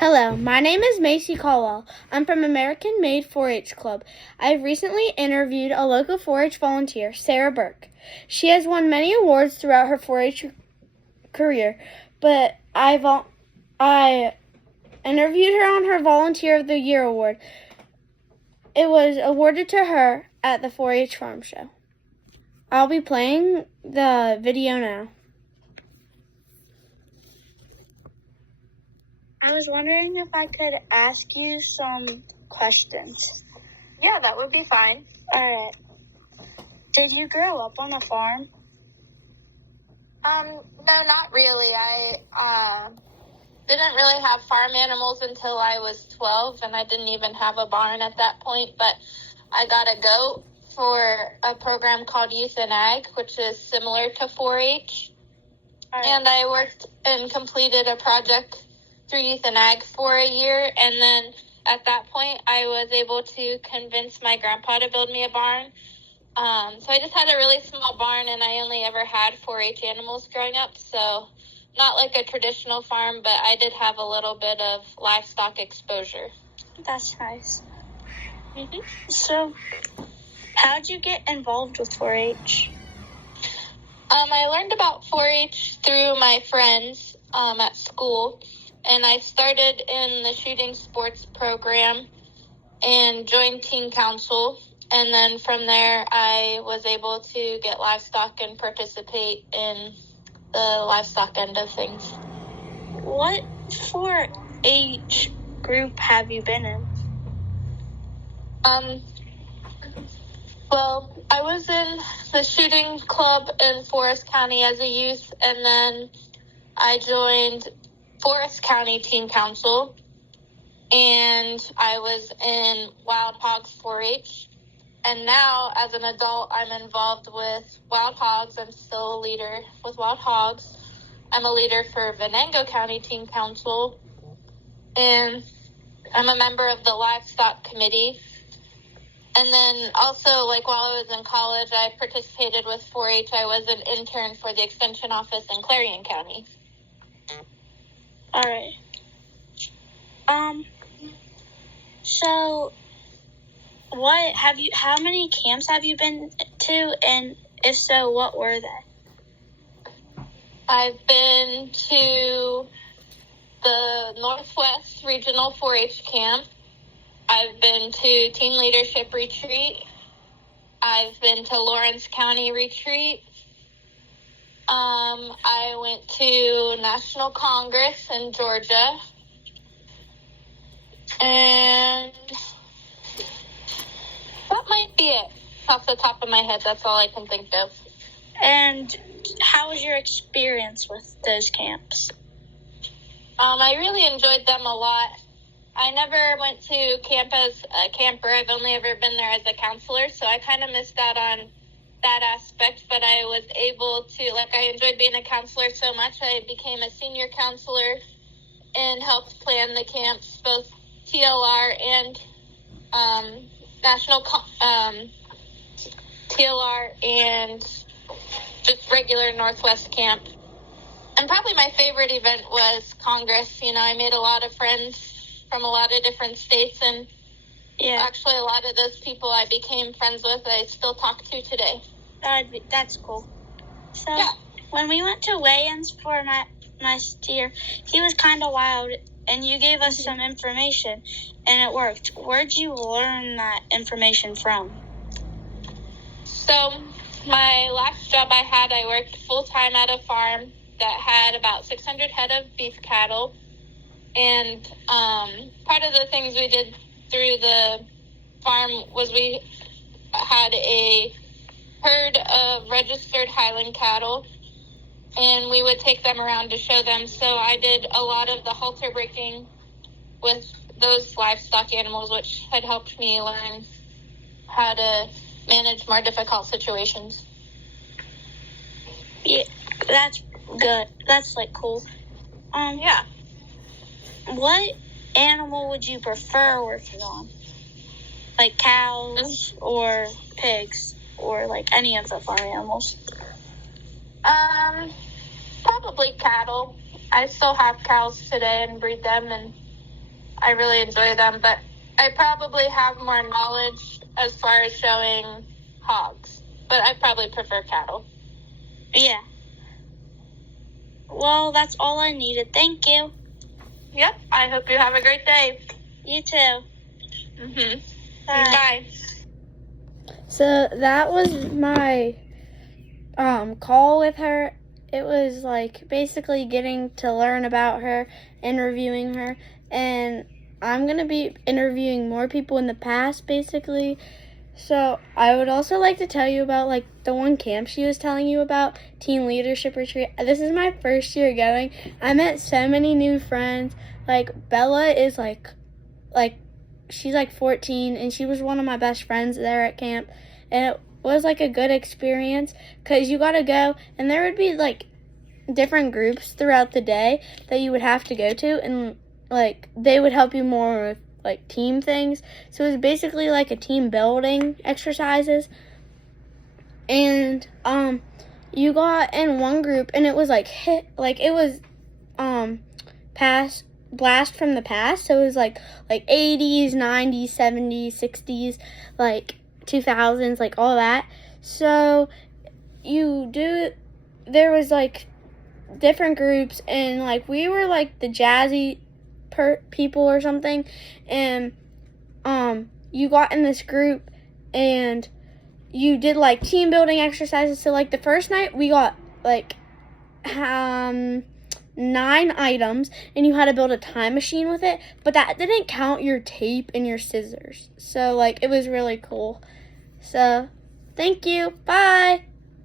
Hello, my name is Macy Caldwell. I'm from American Made 4-H Club. I've recently interviewed a local 4-H volunteer, Sarah Burke. She has won many awards throughout her 4-H career, but I interviewed her on her Volunteer of the Year award. It was awarded to her at the 4-H Farm Show. I'll be playing the video now. I was wondering if I could ask you some questions. Yeah, that would be fine. All right. Did you grow up on a farm? No, not really. I didn't really have farm animals until I was 12, and I didn't even have a barn at that point, but I got a goat for a program called Youth and Ag, which is similar to 4-H. Right. And I worked and completed a project through Youth and Ag for a year, and then at that point I was able to convince my grandpa to build me a barn. So I just had a really small barn, and I only ever had 4-H animals growing up, so not like a traditional farm, but I did have a little bit of livestock exposure. That's nice. Mm-hmm. So, how'd you get involved with 4-H? I learned about 4-H through my friends at school, and I started in the shooting sports program and joined teen council. And then from there, I was able to get livestock and participate in the livestock end of things. What 4-H group have you been in? Well, I was in the shooting club in Forest County as a youth, and then I joined Forest County Teen Council, and I was in Wild Hogs 4-H. And now, as an adult, I'm involved with Wild Hogs. I'm still a leader with Wild Hogs. I'm a leader for Venango County Teen Council, and I'm a member of the Livestock Committee. And then also, while I was in college, I participated with 4-H. I was an intern for the Extension Office in Clarion County. All right. So, how many camps have you been to, and if so, what were they? I've been to the Northwest Regional 4-H Camp. I've been to Teen Leadership Retreat. I've been to Lawrence County Retreat. I went to National Congress in Georgia. And that might be it. Off the top of my head, that's all I can think of. And how was your experience with those camps? I really enjoyed them a lot. I never went to camp as a camper. I've only ever been there as a counselor, so I kind of missed out on that aspect, but I was able to, I enjoyed being a counselor so much, I became a senior counselor and helped plan the camps, both TLR and TLR and just regular Northwest camp. And probably my favorite event was Congress. I made a lot of friends from a lot of different states, and actually a lot of those people I became friends with, I still talk to today. That's cool. So, when we went to weigh-ins for my steer, he was kind of wild, and you gave us some information, and it worked. Where'd you learn that information from? So, my last job I worked full-time at a farm that had about 600 head of beef cattle, and part of the things we did through the farm was we had a herd of registered Highland cattle, and we would take them around to show them. So I did a lot of the halter breaking with those livestock animals, which had helped me learn how to manage more difficult situations. Yeah, that's good. That's cool. What animal would you prefer working on? Like cows or pigs or any of the farm animals? Probably cattle. I still have cows today and breed them, and I really enjoy them, but I probably have more knowledge as far as showing hogs, but I probably prefer cattle. Yeah. Well, that's all I needed. Thank you. Yep, I hope you have a great day. You too. Mm-hmm. Bye. Bye. So that was my call with her. It was like basically getting to learn about her, interviewing her, and I'm going to be interviewing more people in the past basically. So I would also like to tell you about like the one camp she was telling you about, Teen Leadership Retreat. This is my first year going. I met so many new friends. Like Bella is like she's like 14 and she was one of my best friends there at camp, and it was like a good experience because you got to go and there would be like different groups throughout the day that you would have to go to, and like they would help you more with like team things. So it was basically like a team building exercises, and you got in one group and it was like it was past blast from the past, so it was like 80s, 90s, 70s, 60s, like 2000s, like all that. So there was like different groups, and like we were like the jazzy people or something, and you got in this group and you did like team building exercises. So like the first night we got like 9 items and you had to build a time machine with it, but that didn't count your tape and your scissors. So like it was really cool. So thank you. Bye.